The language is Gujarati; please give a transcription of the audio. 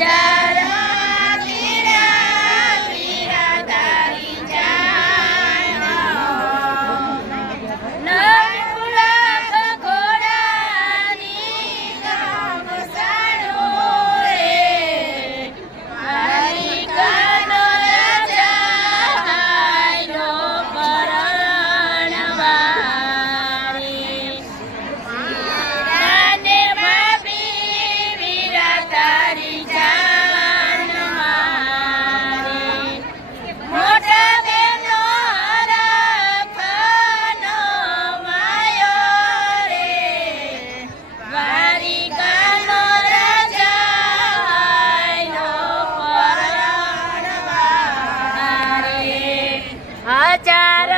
Yeah. હજાર